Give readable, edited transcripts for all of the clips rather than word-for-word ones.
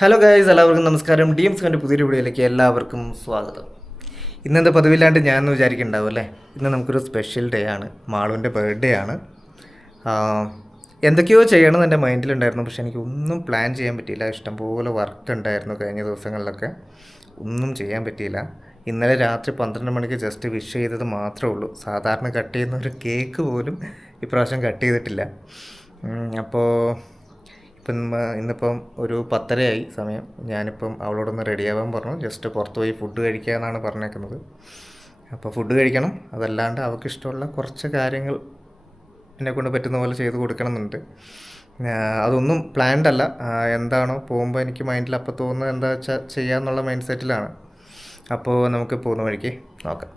Hello guys, എല്ലാവർക്കും നമസ്കാരം. DM's പുതിയൊരു വീഡിയോയിലേക്ക് എല്ലാവർക്കും സ്വാഗതം. ഇന്നെന്താ പതിവില്ലാണ്ട് ഞാനെന്ന് വിചാരിക്കുന്നുണ്ടാവും അല്ലേ. ഇന്ന് നമുക്കൊരു സ്പെഷ്യൽ ഡേ ആണ്, മാളുവിൻ്റെ ബർത്ത്ഡേ ആണ്. എന്തൊക്കെയോ ചെയ്യണമെന്ന് എൻ്റെ മൈൻഡിലുണ്ടായിരുന്നു, പക്ഷേ എനിക്കൊന്നും പ്ലാൻ ചെയ്യാൻ പറ്റിയില്ല. ഇഷ്ടംപോലെ വർക്ക് ഉണ്ടായിരുന്നു കഴിഞ്ഞ ദിവസങ്ങളിലൊക്കെ, ഒന്നും ചെയ്യാൻ പറ്റിയില്ല. ഇന്നലെ രാത്രി 12 മണിക്ക് ജസ്റ്റ് വിഷ് ചെയ്തത് മാത്രമേ ഉള്ളൂ. സാധാരണ കട്ട് ചെയ്യുന്ന ഒരു കേക്ക് പോലും ഇപ്രാവശ്യം കട്ട് ചെയ്തിട്ടില്ല. അപ്പോൾ ഇന്നിപ്പം ഒരു 10:30 സമയം. ഞാനിപ്പം അവളോടൊന്ന് റെഡിയാവാൻ പറഞ്ഞു. ജസ്റ്റ് പുറത്ത് പോയി ഫുഡ് കഴിക്കുക എന്നാണ് പറഞ്ഞേക്കുന്നത്. അപ്പോൾ ഫുഡ് കഴിക്കണം, അതല്ലാണ്ട് അവൾക്ക് ഇഷ്ടമുള്ള കുറച്ച് കാര്യങ്ങൾ എന്നെക്കൊണ്ട് പറ്റുന്ന പോലെ ചെയ്ത് കൊടുക്കണമെന്നുണ്ട്. അതൊന്നും പ്ലാൻഡ് അല്ല. എന്താണോ പോകുമ്പോൾ എനിക്ക് മൈൻഡിൽ അപ്പോൾ തോന്നുന്നത് എന്താ വെച്ചാൽ ചെയ്യാമെന്നുള്ള മൈൻഡ് സെറ്റിലാണ്. അപ്പോൾ നമുക്ക് പോകുന്ന വഴിക്ക് നോക്കാം.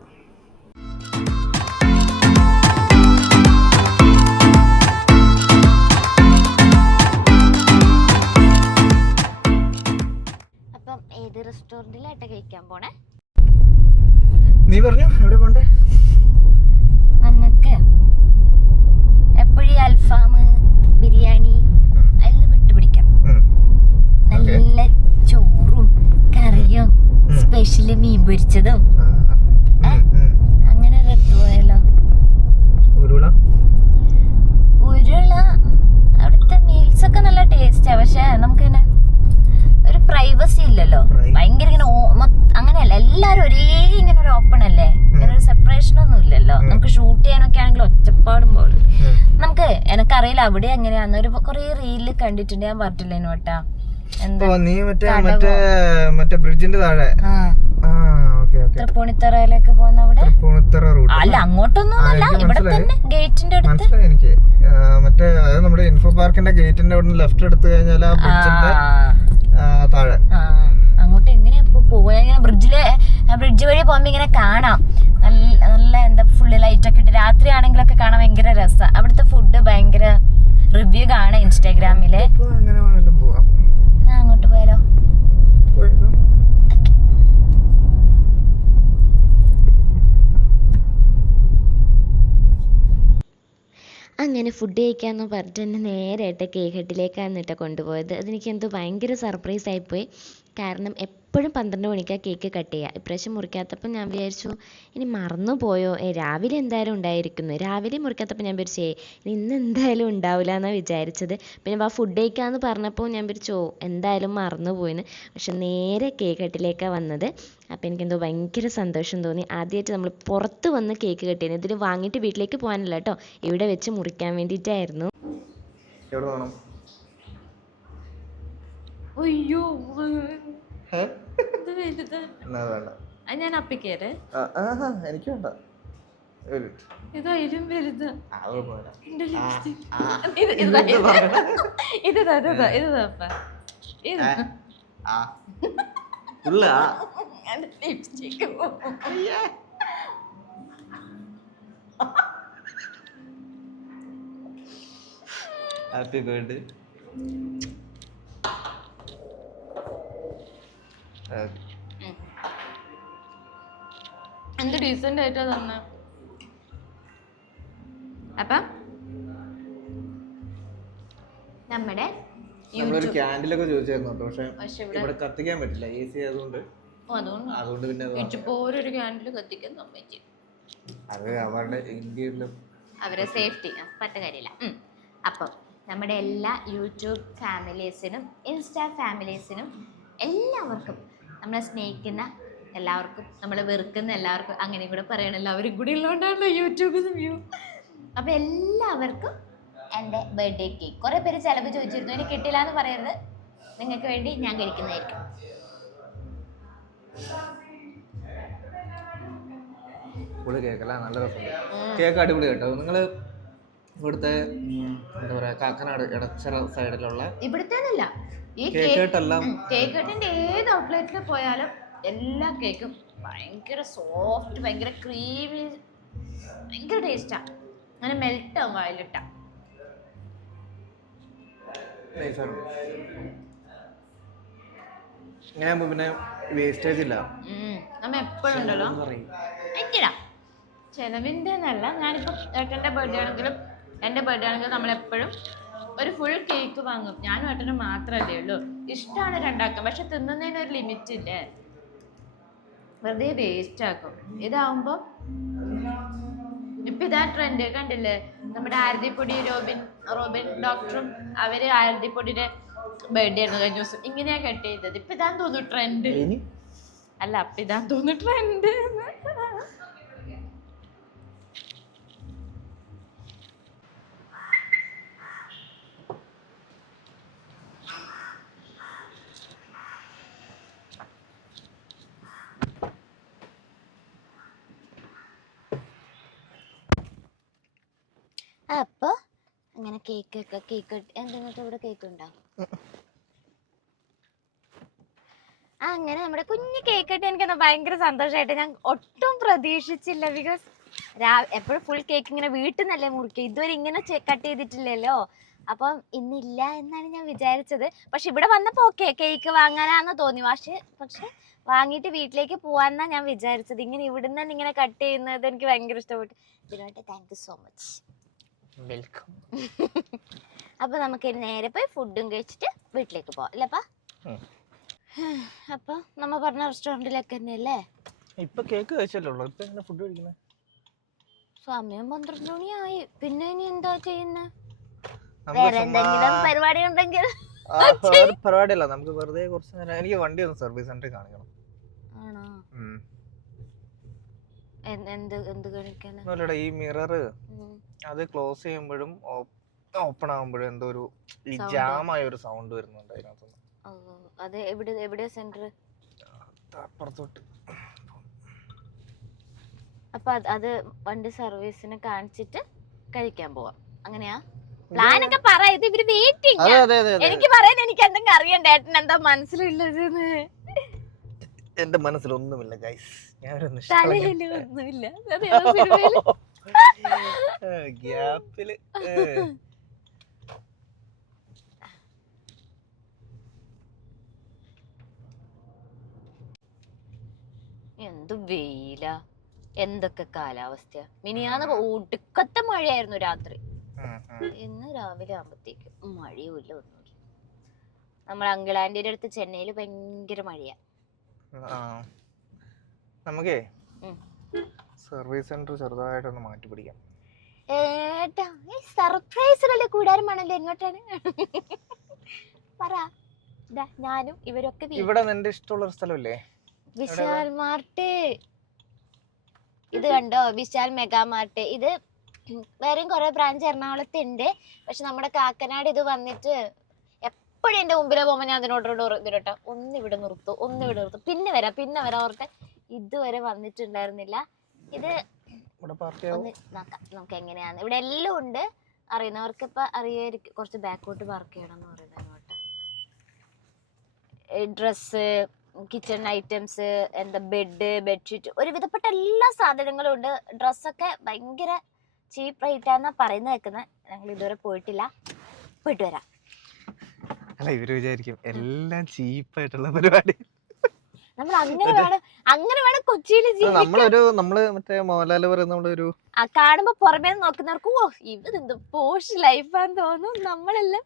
ഏത് റെസ്റ്റോറന്റിലായിട്ടാ കഴിക്കാൻ പോണേ? നീ പറഞ്ഞു എവിടെ പോണ്ടേ? നമുക്ക് എപ്പോഴും അൽഫാം ബിരിയാണി അതിൽ വിട്ടുപിടിക്കാം. നല്ല ചോറും കറിയും സ്പെഷ്യല് മീൻ പൊരിച്ചതും അങ്ങനെ എടുത്തു പോയാലോ? ഉരുള അവിടുത്തെ മീൽസ് ഒക്കെ നല്ല ടേസ്റ്റാ, പക്ഷെ നമുക്ക് ഒരു പ്രൈവസി ഇല്ലല്ലോ. ഭയങ്കര ഇങ്ങനെ അങ്ങനെയല്ല, എല്ലാരും ഒരേ ഇങ്ങനെ ഒരു ഓപ്പൺ അല്ലേ, ഇങ്ങനെ ഒരു സെപ്പറേഷൻ ഒന്നും ഇല്ലല്ലോ. നമുക്ക് ഷൂട്ട് ചെയ്യാനൊക്കെ ആണെങ്കിൽ ഒച്ചപ്പാടും പോലെ. നമുക്ക് എനിക്കറിയില്ല അവിടെ എങ്ങനെയാന്ന്, ഒരു കുറെ റീലിൽ കണ്ടിട്ടുണ്ട്. ഞാൻ പറഞ്ഞിട്ടില്ലേനു കേട്ടാ, മറ്റേ ബ്രിഡ്ജിന്റെ താഴെ തൃപ്പൂണിത്തറയിലേക്ക് പോകുന്ന അവിടെ അല്ല, അങ്ങോട്ടൊന്നും അല്ല, ഇവിടെ തന്നെ ഗേറ്റിന്റെ അടുത്ത്. എനിക്ക് മറ്റേ നമ്മുടെ ഇൻഫോ പാർക്കിന്റെ ഗേറ്റിന്റെ അവിടെ ലെഫ്റ്റ് എടുത്തു കഴിഞ്ഞാൽ ആ ബ്രിഡ്ജിന്റെ താഴെ. അങ്ങോട്ട് എങ്ങനെയാ ഇപ്പൊ പോവാ? ഇങ്ങനെ ബ്രിഡ്ജ് വഴി പോകുമ്പോ ഇങ്ങനെ കാണാം നല്ല എന്താ ഫുള്ള് ലൈറ്റ് ഒക്കെ ഇട്ട് രാത്രി ആണെങ്കിലൊക്കെ കാണാൻ ഭയങ്കര രസാ. അവിടുത്തെ ഫുഡ് ഭയങ്കര റിവ്യൂ കാണാം ഇൻസ്റ്റാഗ്രാമില്. അങ്ങോട്ട് പോയാലോ? അങ്ങനെ ഫുഡ് കഴിക്കാമെന്ന് പറഞ്ഞിട്ട് എന്നെ നേരായിട്ട് കേക്ക് ഹട്ടിലേക്കാണ് കേട്ടോ കൊണ്ടുപോയത്. അതെനിക്ക് എന്തോ ഭയങ്കര സർപ്രൈസ് ആയിപ്പോയി. കാരണം എപ്പോഴും 12 മണിക്കാണ് കേക്ക് കട്ട് ചെയ്യുക. ഇപ്രാവശ്യം മുറിക്കാത്തപ്പോൾ ഞാൻ വിചാരിച്ചു ഇനി മറന്നു പോയോ, രാവിലെ എന്തായാലും ഉണ്ടായിരിക്കുന്നു. രാവിലെ മുറിക്കാത്തപ്പോൾ ഞാൻ വിചാരിച്ചേ ഇന്ന് എന്തായാലും ഉണ്ടാവില്ല എന്നാണ് വിചാരിച്ചത്. പിന്നെ ഫുഡ് കഴിക്കാമെന്ന് പറഞ്ഞപ്പോൾ ഞാൻ വിചാരിച്ചോ എന്തായാലും മറന്നു പോയിന്ന്. പക്ഷെ നേരെ കേക്ക് കട്ടിലേക്കാണ് വന്നത്. അപ്പോൾ എനിക്കെന്തോ ഭയങ്കര സന്തോഷം തോന്നി. ആദ്യമായിട്ട് നമ്മൾ പുറത്ത് വന്ന് കേക്ക് കട്ടിയത്. ഇതിൽ വാങ്ങിയിട്ട് വീട്ടിലേക്ക് പോകാനല്ല കേട്ടോ, ഇവിടെ വെച്ച് മുറിക്കാൻ വേണ്ടിയിട്ടായിരുന്നു. അയ്യോ ഞാൻ അപ്പിക്കേരെ എനിക്ക് വേണ്ട. ഇതായാലും വലുത് ഹാപ്പി ബർത്ത്ഡേ. എന്ത് ഡീസന്റ് ആയിട്ടാ തന്നെ. അപ്പൊ നമ്മുടെ ക്യാൻഡിലൊക്കെ ചോദിച്ചായിരുന്നു, പക്ഷെ ഇവിടെ കത്തിക്കാൻ പറ്റില്ല, AC ആയതുകൊണ്ട്. അതുകൊണ്ട് പിന്നെ ഒരു ക്യാൻഡിൽ കത്തിക്കാൻ സമ്മതിച്ചു. അത് അവരുടെ ഇന്ത്യയിലും അവരെ സേഫ്റ്റി പറ്റ കാര്യമില്ല. അപ്പം നമ്മുടെ എല്ലാ യൂട്യൂബ് ഫാമിലീസിനും ഇൻസ്റ്റാ ഫാമിലീസിനും എല്ലാവർക്കും, നമ്മളെ സ്നേഹിക്കുന്ന എല്ലാവർക്കും, നമ്മളെ വെറുക്കുന്ന എല്ലാവർക്കും, അങ്ങനെയും കൂടെ പറയണം, എല്ലാവരും കൂടി ഉള്ളതുകൊണ്ടാണല്ലോ യൂട്യൂബിൽ വ്യൂ. അപ്പം എല്ലാവർക്കും എൻ്റെ ബർത്ത്ഡേ കേക്ക്. കുറേ പേര് ചിലവ് ചോദിച്ചിരുന്നു, എനിക്ക് കിട്ടില്ല എന്ന് പറയരുത്, നിങ്ങൾക്ക് വേണ്ടി ഞാൻ കഴിക്കുന്നതായിരിക്കും. കേക്കല്ല, നല്ല രസമുണ്ട് കേക്ക്, അടിപൊളി കേട്ടോ. നിങ്ങൾ ഇവിടുത്തെ എന്താ പറയാ, കാക്കനാട് എടച്ചിറ സൈഡിലുള്ള ഇവിടുത്തേന്നല്ല, ഈ കേക്കിന്റെ ഏത് ഔട്ട്ലെറ്റിൽ പോയാലും എല്ലാ കേക്കും ഭയങ്കര സോഫ്റ്റ്, ഭയങ്കര ക്രീമി, ഭയങ്കര ടേസ്റ്റാ. അങ്ങനെ മെൽറ്റ് ആവും വായിലിട്ട. പിന്നെ വേസ്റ്റേജ് ഇല്ല. നമ്മ എപ്പോഴും ഉണ്ടല്ലോ എനിക്കിടാ ചെലവിൻ്റെ എന്നല്ല, ഞാനിപ്പോൾ ഏട്ടൻ്റെ ബർത്ത്ഡേ ആണെങ്കിലും എൻ്റെ ബർത്ത്ഡേ ആണെങ്കിലും നമ്മളെപ്പോഴും ഒരു ഫുൾ കേക്ക് വാങ്ങും. ഞാനും ഏട്ടനും മാത്രമല്ലേ ഉള്ളൂ. ഇഷ്ടമാണ് രണ്ടാക്കാൻ, പക്ഷെ തിന്നുന്നതിന് ഒരു ലിമിറ്റ് ഇല്ലേ. വെറുതെ വേസ്റ്റ് ആക്കും. ഇതാവുമ്പോ ഇപ്പൊ ഇതാ ട്രെൻഡ് കണ്ടില്ലേ, നമ്മുടെ ആരതിപ്പൊടി റോബിൻ ഡോക്ടറും അവര് ആരതിപ്പൊടിയുടെ ബർത്ത്ഡേ ആയിരുന്നു കഴിഞ്ഞ ദിവസം. ഇങ്ങനെയാ കട്ട് ചെയ്തത്. ഇപ്പൊ ഇതാന്ന് തോന്നുന്നു ട്രെൻഡ്. അല്ല, അപ്പൊ ഇതാന്ന് തോന്നുന്നു ട്രെൻഡ്. അപ്പൊ അങ്ങനെ കേക്ക് എന്തെങ്കിലും ഇവിടെ കേക്ക് ഉണ്ടോ? അങ്ങനെ നമ്മുടെ കുഞ്ഞു കേക്ക് കിട്ടി. എനിക്കെന്താ ഭയങ്കര സന്തോഷമായിട്ട്. ഞാൻ ഒട്ടും പ്രതീക്ഷിച്ചില്ല. ബിക്കോസ് എപ്പോഴും ഫുൾ കേക്ക് ഇങ്ങനെ വീട്ടിൽ നിന്നല്ലേ മുറിക്കുക, ഇതുവരെ ഇങ്ങനെ കട്ട് ചെയ്തിട്ടില്ലല്ലോ. അപ്പം ഇന്നില്ല എന്നാണ് ഞാൻ വിചാരിച്ചത്. പക്ഷെ ഇവിടെ വന്നപ്പോ ഓക്കെ, കേക്ക് വാങ്ങാനാന്ന് തോന്നി. പക്ഷെ വാങ്ങിയിട്ട് വീട്ടിലേക്ക് പോവാന്നാ ഞാൻ വിചാരിച്ചത്. ഇങ്ങനെ ഇവിടുന്ന് തന്നെ ഇങ്ങനെ കട്ട് ചെയ്യുന്നത് എനിക്ക് ഭയങ്കര ഇഷ്ടപ്പെട്ടു. ഇതിനോട്ട് thank you so much. Welcome. അപ്പൊ നമുക്ക് നേരെ പോയി ഫുഡും കഴിച്ചിട്ട് വീട്ടിലേക്ക് പോവാം അല്ലേപ്പാ? അപ്പൊ നമ്മ പറഞ്ഞ റെസ്റ്റോറന്റിലേക്ക് തന്നെയല്ലേ? ഇപ്പൊ കേക്ക് കഴിച്ചല്ലോ, ഇപ്പൊ എങ്ങനെ ഫുഡ് കഴിക്കുന്നത്? സമയം 12 മണിയായി. പിന്നെ ഇനി എന്താ ചെയ്യുന്ന? വേറെ എന്തെങ്കിലും പരിപാടി ഉണ്ടെങ്കിൽ? പരിപാടിയല്ല, നമുക്ക് വെറുതെ കുറച്ച് നേരം. എനിക്ക് വണ്ടി ഒന്ന് സർവീസ് സെന്ററിൽ കാണിക്കണം. ആണോ? എന്ത് കാണിക്കാനാ? ഈ മിറർ അത് ക്ലോസ് ചെയ്യുമ്പോഴും ഓപ്പൺ ആകുമ്പോഴും എന്തോ ഒരു ജാം ആയ ഒരു സൗണ്ട് വരുന്നുണ്ട് അതിനകത്ത്. അത് എവിടെയാ സെന്റർ? അപ്പുറത്തോട്ട്. അപ്പൊ അത് വണ്ടി സർവീസിന് കാണിച്ചിട്ട് കഴിക്കാൻ പോവാം, അങ്ങനെയാ പ്ലാനൊക്കെ? പറ, ഇത് ഇവര് വെയിറ്റിംഗ്. എനിക്ക് പറയാൻ എനിക്ക് എന്തെങ്കിലും അറിയണ്ടേ? ഏട്ടൻ എന്താ മനസ്സിലുള്ളത്? എന്റെ മനസ്സിലൊന്നുമില്ല ഗൈസ്, തലയിലൊന്നുമില്ല. ഗ്യാപ്പില് എന്ത് വെയില, എന്തൊക്കെ കാലാവസ്ഥ. മിനിയാന്ന് ഒടുക്കത്തെ മഴയായിരുന്നു രാത്രി. ഇന്ന് രാവിലെ ആകുമ്പത്തേക്കും മഴയുമില്ല, ഒന്നുമില്ല. നമ്മൾ അങ്കിൾ ആന്റിയുടെ അടുത്ത് ചെന്നൈയില് ഭയങ്കര മഴയാ. നമുക്കേ സർവീസ് സെന്റർ ചെറുതായിട്ടൊന്ന് മാറ്റി പിടിക്കാം. ഏട്ടാ, ഈ സർപ്രൈസുകളുടെ കൂടാരമാണല്ലോ. എങ്ങോട്ടാണ് പറ? ഞാനും ഇവരൊക്കെ ഇവിടെ നിന്റെ ഇഷ്ടമുള്ള സ്ഥലമില്ലേ? വിശാൽ മാർട്ട്. ഇത് കണ്ടോ, വിശാൽ മെഗാ മാർട്ട്. ഇത് വേറെയും കുറെ ബ്രാഞ്ച് എറണാകുളത്ത് ഉണ്ട്. പക്ഷെ നമ്മുടെ കാക്കനാട് ഇത് വന്നിട്ട് എപ്പോഴും എന്റെ മുമ്പിലെ പോകുമ്പോ ഞാൻ ഇതിനോട്ടോ ഒന്നിവിടെ നിർത്തും, പിന്നെ വരാം ഓർത്തെ. ഇതുവരെ വന്നിട്ടുണ്ടായിരുന്നില്ല. ഇത് ഒന്ന് നോക്കാം നമുക്ക് എങ്ങനെയാന്ന്. ഇവിടെ എല്ലാം ഉണ്ട്. അറിയുന്നവർക്ക് ഇപ്പൊ അറിയായിരിക്കും. കുറച്ച് ബാക്കോട്ട് പാർക്ക് ചെയ്യണം എന്ന് പറയുന്നത്. അങ്ങോട്ട് ഡ്രസ്സ്, കിച്ചൺ ഐറ്റംസ്, എന്താ ബെഡ്ഷീറ്റ്, ഒരു വിധപ്പെട്ട എല്ലാ സാധനങ്ങളും ഉണ്ട്. ഡ്രസ്സൊക്കെ ഭയങ്കര ചീപ്പ് റേറ്റാന്നാ പറയുന്നത് കേൾക്കുന്നത്. ഞങ്ങൾ ഇതുവരെ പോയിട്ടില്ല, പോയിട്ട് വരാം. അല്ല, ഇവര് വിചാരിക്കും എല്ലാം ചീപ്പായിട്ടുള്ള പരിപാടി. നമ്മൾ അങ്ങനെ വേണം കൊച്ചിയിൽ നമ്മള് മറ്റേ മോഹൻലാല് പറയുന്ന കാണുമ്പോ പുറമേ നോക്കുന്നവർക്ക് ഓ ഇവരെന്ത് പോഷ് ലൈഫാന്ന് തോന്നും. നമ്മളെല്ലാം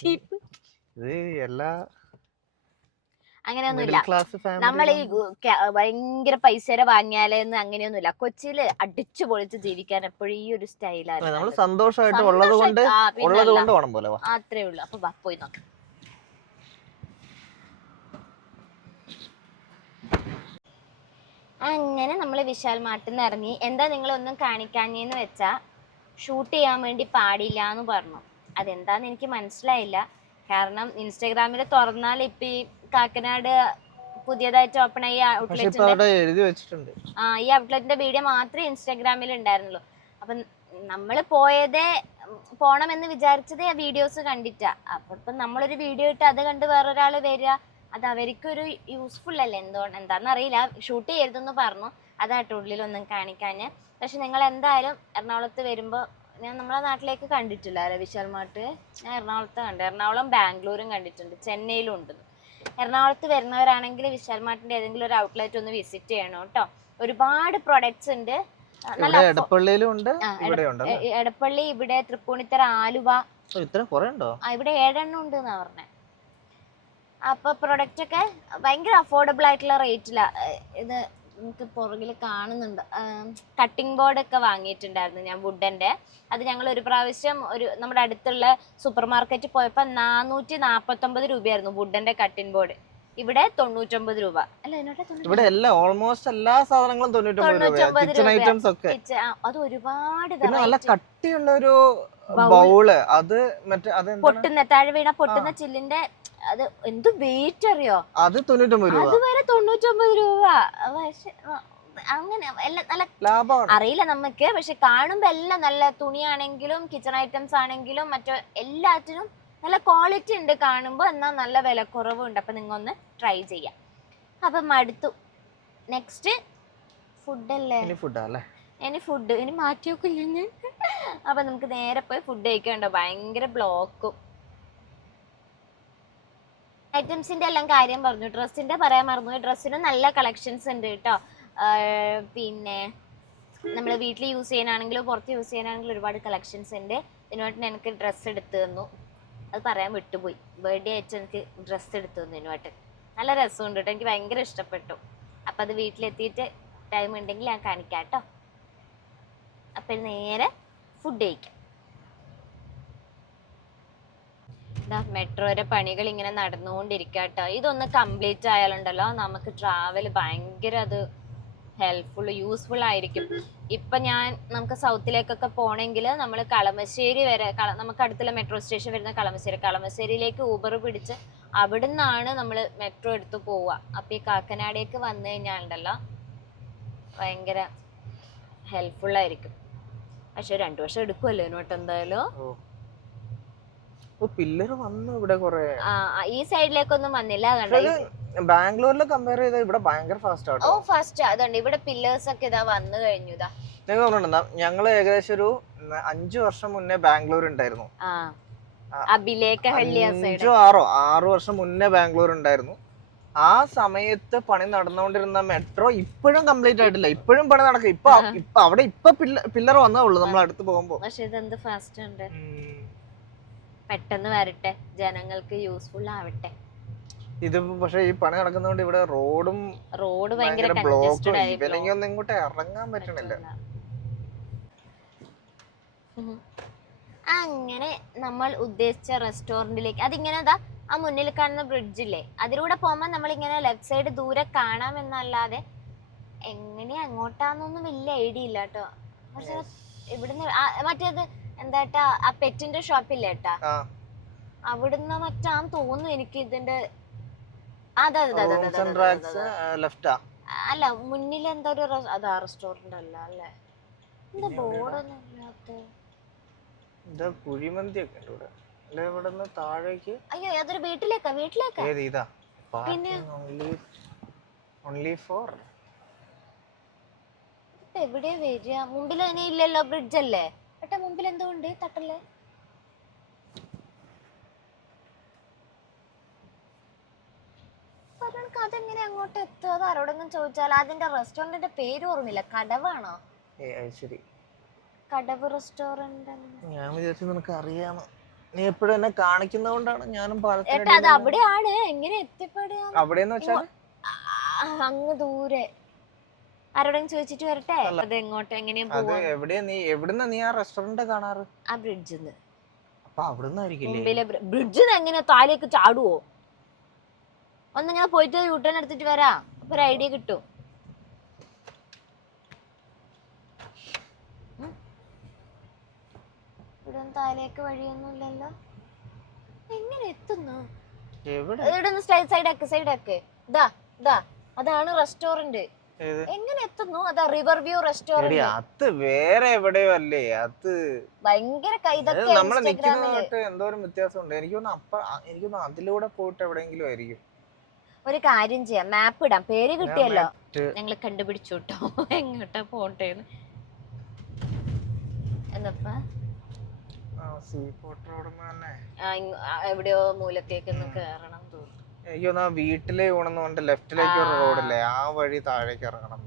ചീപ്പ്. ഇത് എല്ലാ അങ്ങനെയൊന്നുമില്ല. നമ്മൾ ഈ ഭയങ്കര പൈസ വാങ്ങിയാലെന്ന് അങ്ങനെയൊന്നുമില്ല. കൊച്ചിയില് അടിച്ചു പൊളിച്ച് ജീവിക്കാൻ എപ്പോഴും ഈ ഒരു സ്റ്റൈലാണ്. സന്തോഷമായിട്ട് ഉള്ളത് കൊണ്ട് അത്രേ ഉള്ളു. അപ്പൊ പോയി നോക്കാം. അങ്ങനെ നമ്മൾ വിശാൽ മാർട്ടിൽ നിന്ന് ഇറങ്ങി. എന്താ നിങ്ങളൊന്നും കാണിക്കാഞ്ഞെന്ന് വെച്ചാ ഷൂട്ട് ചെയ്യാൻ വേണ്ടി പാടില്ല എന്ന് പറഞ്ഞു. അതെന്താന്ന് എനിക്ക് മനസ്സിലായില്ല. കാരണം ഇൻസ്റ്റാഗ്രാമിൽ തുറന്നാൽ ഇപ്പൊ ഈ കാക്കനാട് പുതിയതായിട്ട് ഓപ്പൺ ആയ ഈ ഔട്ട്ലെറ്റിന്റെ വീഡിയോ മാത്രമേ ഇൻസ്റ്റാഗ്രാമിൽ ഉണ്ടായിരുന്നുള്ളൂ. അപ്പൊ നമ്മള് പോണമെന്ന് വിചാരിച്ചതേ ആ വീഡിയോസ് കണ്ടിട്ടാ. അപ്പൊ ഇപ്പൊ നമ്മളൊരു വീഡിയോ ഇട്ട് അത് കണ്ട് വേറൊരാള് വരിക, അത് അവർക്കൊരു യൂസ്ഫുൾ അല്ലേ. എന്താണെന്നറിയില്ല. ഷൂട്ട് ചെയ്യരുതെന്ന് പറഞ്ഞു. അതായിട്ട് ഉള്ളിലൊന്നും കാണിക്കാഞ്ഞ്. പക്ഷെ നിങ്ങൾ എന്തായാലും എറണാകുളത്ത് വരുമ്പോൾ, ഞാൻ നമ്മളെ നാട്ടിലേക്ക് കണ്ടിട്ടില്ല വിശാൽ മാർട്ട്. ഞാൻ എറണാകുളത്ത് കണ്ടു. എറണാകുളം ബാംഗ്ലൂരും കണ്ടിട്ടുണ്ട്, ചെന്നൈയിലും ഉണ്ട്. എറണാകുളത്ത് വരുന്നവരാണെങ്കിൽ വിശാൽ മാർട്ടിന്റെ ഏതെങ്കിലും ഒരു ഔട്ട്ലെറ്റ് ഒന്ന് വിസിറ്റ് ചെയ്യണം കേട്ടോ. ഒരുപാട് പ്രൊഡക്ട്സ് ഉണ്ട്. എടപ്പള്ളി, ഇവിടെ തൃപ്പൂണിത്തറ, ആലുവ, ഇത്ര കുറെ ഉണ്ടോ? ഇവിടെ 7 എണ്ണം ഉണ്ട് എന്നാ പറഞ്ഞേ. അപ്പൊ പ്രൊഡക്റ്റ് ഒക്കെ ഭയങ്കര അഫോർഡബിൾ ആയിട്ടുള്ള റേറ്റിലാ. ഇത് നമുക്ക് പുറകിൽ കാണുന്നുണ്ട്. കട്ടിംഗ് ബോർഡ് ഒക്കെ വാങ്ങിയിട്ടുണ്ടായിരുന്നു ഞാൻ വുഡന്റെ. അത് ഞങ്ങൾ ഒരു പ്രാവശ്യം നമ്മുടെ അടുത്തുള്ള സൂപ്പർ മാർക്കറ്റിൽ പോയപ്പോൾ 449 രൂപയായിരുന്നു വുഡന്റെ കട്ടിംഗ് ബോർഡ്. ഇവിടെ 99 രൂപ. അല്ല ഇവിടെ എല്ലാം ഓൾമോസ്റ്റ് എല്ലാ സാധനങ്ങളും 99 രൂപ. അത് ഒരുപാട് നല്ല കട്ടിയുള്ള ഒരു ബൗള്, അത് മറ്റേ പൊട്ടുന്ന താഴെ വീണ പൊട്ടുന്ന ചില്ലിന്റെ അത് എന്ത് വെയിറ്റ് അറിയോ? അത് 99 രൂപ. അതുവരെ 99 രൂപ. പക്ഷെ അങ്ങനെ എല്ലാം നല്ല ലാഭമാണ്. അറിയില്ല നമുക്ക്, പക്ഷെ കാണുമ്പോ എല്ലാം നല്ല തുണിയാണെങ്കിലും കിച്ചൺ ഐറ്റംസ് ആണെങ്കിലും മറ്റോ എല്ലാറ്റിനും നല്ല ക്വാളിറ്റി ഉണ്ട് കാണുമ്പോ. എന്നാൽ നല്ല വിലക്കുറവുണ്ട്. അപ്പൊ നിങ്ങൾ ഒന്ന് ട്രൈ ചെയ്യാം. അപ്പൊ മടുത്തു. നെക്സ്റ്റ് ഫുഡല്ലേ? ഇനി ഫുഡ് ഇനി മാറ്റി വെക്കില്ല ഞാൻ. അപ്പൊ നമുക്ക് നേരെ പോയി ഫുഡ് കഴിക്കണ്ടോ? ഭയങ്കര ബ്ലോക്കും. ഐറ്റംസിന്റെ എല്ലാം കാര്യം പറഞ്ഞു. ഡ്രസ്സിന്റെ പറയാൻ മറന്നു. ഡ്രസ്സിനും നല്ല കളക്ഷൻസ് ഉണ്ട് കേട്ടോ. പിന്നെ നമ്മൾ വീട്ടിൽ യൂസ് ചെയ്യാനാണെങ്കിലും പുറത്ത് യൂസ് ചെയ്യാനാണെങ്കിലും ഒരുപാട് കളക്ഷൻസ് ഉണ്ട്. ഇതിനുവേണ്ടി എനിക്ക് ഡ്രസ്സ് എടുത്തു തന്നു. അത് പറയാൻ വിട്ടുപോയി. ബർത്ത്ഡേ ആയിട്ട് എനിക്ക് ഡ്രസ്സ് എടുത്തു തന്നു ഇതിനുവേണ്ടി. നല്ല രസമുണ്ട് കേട്ടോ. എനിക്ക് ഭയങ്കര ഇഷ്ടപ്പെട്ടു. അപ്പം അത് വീട്ടിലെത്തിയിട്ട് ടൈം ഉണ്ടെങ്കിൽ ഞാൻ കാണിക്കാം കേട്ടോ. അപ്പം നേരെ ഫുഡ് കഴിക്കാം. മെട്രോയുടെ പണികൾ ഇങ്ങനെ നടന്നുകൊണ്ടിരിക്കുക കേട്ടോ. ഇതൊന്ന് കംപ്ലീറ്റ് ആയാലുണ്ടല്ലോ നമുക്ക് ട്രാവൽ ഭയങ്കര അത് ഹെൽപ്ഫുൾ യൂസ്ഫുൾ ആയിരിക്കും. ഇപ്പം നമുക്ക് സൗത്തിലേക്കൊക്കെ പോകണമെങ്കിൽ നമ്മൾ കളമശ്ശേരി വരെ, നമുക്ക് അടുത്തുള്ള മെട്രോ സ്റ്റേഷൻ വരുന്ന കളമശ്ശേരിയിലേക്ക് ഊബർ പിടിച്ച് അവിടെ നിന്നാണ് നമ്മൾ മെട്രോ എടുത്ത് പോവുക. അപ്പം ഈ കാക്കനാടേക്ക് വന്നു കഴിഞ്ഞാലുണ്ടല്ലോ ഭയങ്കര ഹെൽപ്ഫുൾ ആയിരിക്കും. പക്ഷെ 2 വർഷം എടുക്കുമല്ലോ ഇതിനോട്ട് എന്തായാലും. പില്ലർ വന്നു ഇവിടെ കുറെ. ഈ സൈഡിലേക്കൊന്നും വന്നില്ല. ബാംഗ്ലൂരിലെ കമ്പയർ ചെയ്താൽ ഇവിടെ ഭയങ്കര ഫാസ്റ്റ് ആണ്. ഫാസ്റ്റ് അതുണ്ട്. ഇവിടെ പില്ലേഴ്സ് ഒക്കെ ഇതാ വന്നു കഴിഞ്ഞു. ഞങ്ങള് ഏകദേശം ഒരു 5 വർഷം മുന്നേ ബാംഗ്ലൂർ ഉണ്ടായിരുന്നു. 6 വർഷം മുന്നേ ബാംഗ്ലൂർ ഉണ്ടായിരുന്നു. ആ സമയത്ത് പണി നടന്നുകൊണ്ടിരുന്ന മെട്രോ ഇപ്പോഴും കംപ്ലീറ്റ് ആയിട്ടില്ല. ഇപ്പോഴും പണി നടക്കും. ഇപ്പൊ അവിടെ പില്ലർ വന്നേ ഉള്ളൂ നമ്മൾ അടുത്ത് പോകുമ്പോ. പക്ഷെ ഇതെന്ത് ഫാസ്റ്റ് ഉണ്ട്. പെട്ടെന്ന് വരട്ടെ, ജനങ്ങൾക്ക് യൂസ്ഫുൾ ആവട്ടെ. ഇത് പക്ഷെ ഈ പണി നടക്കുന്നതുകൊണ്ട് ഇവിടെ റോഡ് ഭയങ്കര ബ്ലോക്ക്. ഇവരെങ്കിൽ ഒന്നും ഇങ്ങോട്ട് ഇറങ്ങാൻ പറ്റണില്ല. അങ്ങനെ നമ്മൾ ഉദ്ദേശിച്ച റെസ്റ്റോറന്റിലേക്ക്, അതിങ്ങനെ ആ മുന്നിൽ കാണുന്ന ബ്രിഡ്ജില്ലേ, അതിലൂടെ പോകുമ്പോൾ നമ്മളിങ്ങനെ ലെഫ്റ്റ് സൈഡ് ദൂരെ കാണാമെന്നല്ലാതെ എങ്ങനെയാ അങ്ങോട്ടാന്നൊന്നും വലിയ ഐഡിയ ഇല്ല കേട്ടോ. പക്ഷെ ഇവിടുന്ന് മറ്റേത് എന്താട്ടാ ആ പെറ്റിന്റെ ഷോപ്പില്ലേ ഏട്ടാ, അവിടുന്ന് മറ്റാന്ന് തോന്നുന്നു എനിക്ക് ഇതിന്റെ. അല്ല മുന്നിൽ എന്താ ഒരു അതാ റെസ്റ്റോറന്റ് അല്ല അല്ലേ? എന്താ ബോർഡൊന്നും ഇല്ലാത്ത. അയ്യോ അതൊരു വീട്ടിലേക്കാ. പിന്നെ എവിടെയാ വരിക? മുമ്പിൽ തന്നെ ഇല്ലല്ലോ, ബ്രിഡ്ജ് അല്ലേ ഏട്ടാ. മുമ്പിൽ എന്തോ ഉണ്ട്, തട്ടല്ലേ? അതെങ്ങനെ അങ്ങോട്ട് എത്തുക? അത് ആരോടെങ്കിലും ചോദിച്ചാൽ. അതിന്റെ റെസ്റ്റോറന്റിന്റെ പേര് ഓർമ്മയില്ല. കടവാണോ? കടവ് റെസ്റ്റോറന്റ്. ഞാൻ വിചാരിച്ചു നിനക്ക് അറിയാമോ. നീ എപ്പോഴും എന്നെ കാണിക്കുന്നതുകൊണ്ടാണ് ഞാനും ഏട്ടാ അത് അവിടെയാണ്. എങ്ങനെ എത്തിപ്പെടുക? അവിടെന്ന് വെച്ചാൽ അങ്ങ് ദൂരെ. ആരോടെങ്കിലും ചോദിച്ചിട്ട് വരട്ടെ. അത് എങ്ങോട്ട് എങ്ങനെയും എവിടുന്ന നീ ആ റെസ്റ്റോറന്റ് കാണാറ്? ആ ബ്രിഡ്ജിന്ന്. അപ്പൊ അവിടുന്ന് ബ്രിഡ്ജിന്ന് എങ്ങനെ താഴേക്ക് ചാടുവോ? ഒന്നിങ്ങനെ പോയിട്ട് യൂട്ടേൺ എടുത്തിട്ട് വരാം. അപ്പൊ ഒരു ഐഡിയ കിട്ടും. ഇവിടെ താഴേക്ക് വഴിയൊന്നും ഇല്ലല്ലോ. എങ്ങനെ എത്തുന്നു? ഇവിടെ സൈഡാക്ക്. അതാണ് റെസ്റ്റോറന്റ്. എങ്ങനെ എത്തുന്നു? അതാ റിവർ വ്യൂ റെസ്റ്റോറന്റ്. അത് വേറെ എവിടെയോ അല്ലേ? അത് ഭയങ്കര എന്തോരം വ്യത്യാസമുണ്ട്. എനിക്കൊന്നും അതിലൂടെ പോയിട്ട് എവിടെയെങ്കിലും ആയിരിക്കും. ഒരു കാര്യം ചെയ്യാം, മാപ്പ് ഇടാം. പേര് കിട്ടിയല്ലോ, ഞങ്ങൾ കണ്ടുപിടിച്ചു കേട്ടോ എങ്ങോട്ടാ പോട്ടേന്ന്. എന്നപ്പാ എവിടെയോ മൂലത്തേക്ക് കേറണം തോന്നുന്നു. എനിക്കൊന്നാ വീട്ടിലെ ഊണെന്നുകൊണ്ട് ലെഫ്റ്റിലേക്ക് ഒരു റോഡില്ലേ, ആ വഴി താഴേക്ക് ഇറങ്ങണം.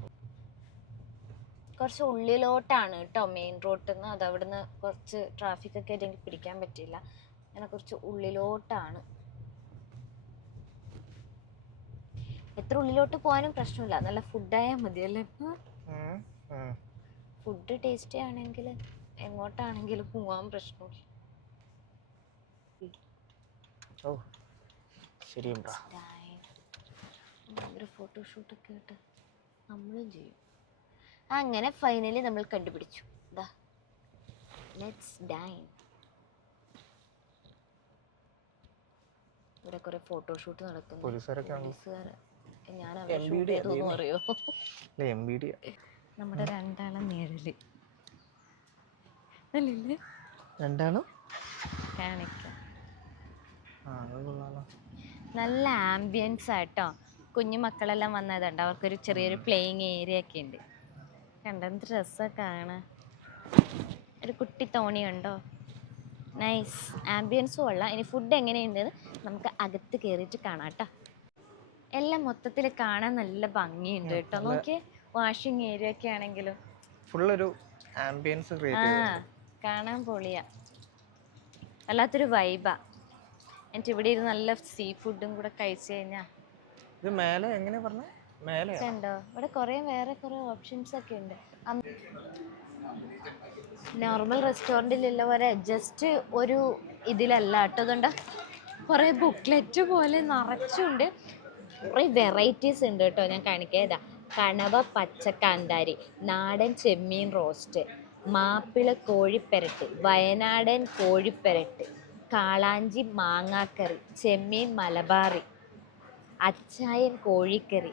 കുറച്ച് ഉള്ളിലോട്ടാണ് കേട്ടോ മെയിൻ റോഡിൽ നിന്ന്. അത് അവിടുന്ന് കുറച്ച് ട്രാഫിക് ഒക്കെ ആയിട്ട് എനിക്ക് പിടിക്കാൻ പറ്റില്ല. അങ്ങനെ കുറച്ച് ഉള്ളിലോട്ടാണ്. എത്ര ഉള്ളിലോട്ട് പോകാനും പ്രശ്നമില്ല, നല്ല ഫുഡായാൽ മതിയല്ലേ. ഫുഡ് ടേസ്റ്റി ആണെങ്കിൽ എങ്ങോട്ടാണെങ്കിലും പോവാൻ പ്രശ്നമില്ല. ഭയങ്കര ഫോട്ടോഷൂട്ടൊക്കെ ആയിട്ട് നമ്മളും ചെയ്യും. അങ്ങനെ ഫൈനലി നമ്മൾ കണ്ടുപിടിച്ചു. Let's dine. ഇവിടെ കുറെ ഫോട്ടോഷൂട്ട് നടക്കുന്നു. ഞാൻ അവരെ ഷൂട്ട് ചെയ്തു അറിയോ? നമ്മുടെ രണ്ടാളും നേരില് രണ്ടാളും കാണിക്കാം. നല്ല ആംബിയൻസ് ആട്ടോ. കുഞ്ഞു മക്കളെല്ലാം വന്നതുണ്ട്. അവർക്കൊരു ചെറിയൊരു പ്ലേയിങ് ഏരിയ ഒക്കെ ഉണ്ട്. കണ്ടെന്ത് രസമൊക്കെ കാണാൻ. ഒരു കുട്ടി തോണിയുണ്ടോ? നൈസ് ആംബിയൻസും ഉള്ള. ഇനി ഫുഡ് എങ്ങനെയുണ്ടെന്ന് നമുക്ക് അകത്ത് കയറിയിട്ട് കാണാം കേട്ടോ. എല്ലാം മൊത്തത്തിൽ കാണാൻ നല്ല ഭംഗിയുണ്ട് കേട്ടോ. നോക്കിയേ, വാഷിംഗ് ഏരിയ ഒക്കെ ആണെങ്കിലും ഫുള്ളൊരു ആംബിയൻസ് ക്രിയേറ്റ് ചെയ്തിട്ടുണ്ട്. കാണാൻ പൊളിയാ, വല്ലാത്തൊരു വൈബാ. എന്നിട്ട് ഇവിടെ ഇരുന്ന് നല്ല സീ ഫുഡും കൂടെ കഴിച്ചു കഴിഞ്ഞാ. ഇത് മേലെ എങ്ങനെ പറഞ്ഞ മേലെ കണ്ടോ, ഇവിടെ കുറെ വേറെ കുറെ ഓപ്ഷൻസ് ഒക്കെ ഉണ്ട്. നോർമൽ റെസ്റ്റോറൻറ്റിലുള്ള പോലെ ജസ്റ്റ് ഒരു ഇതിലല്ല കേട്ടോ. അതുകൊണ്ട് കുറേ ബുക്ക്ലെറ്റ് പോലെ നിറച്ചുണ്ട്. കുറേ വെറൈറ്റീസ് ഉണ്ട് കേട്ടോ. ഞാൻ കാണിക്കാം. ഇതാ കണവ പച്ചക്കാന്താരി, നാടൻ ചെമ്മീൻ റോസ്റ്റ്, മാപ്പിള കോഴിപ്പെരട്ട്, വയനാടൻ കോഴിപ്പെരട്ട്, കാളാഞ്ചി മാങ്ങാക്കറി, ചെമ്മീൻ മലബാറി, അച്ചായൻ കോഴിക്കറി,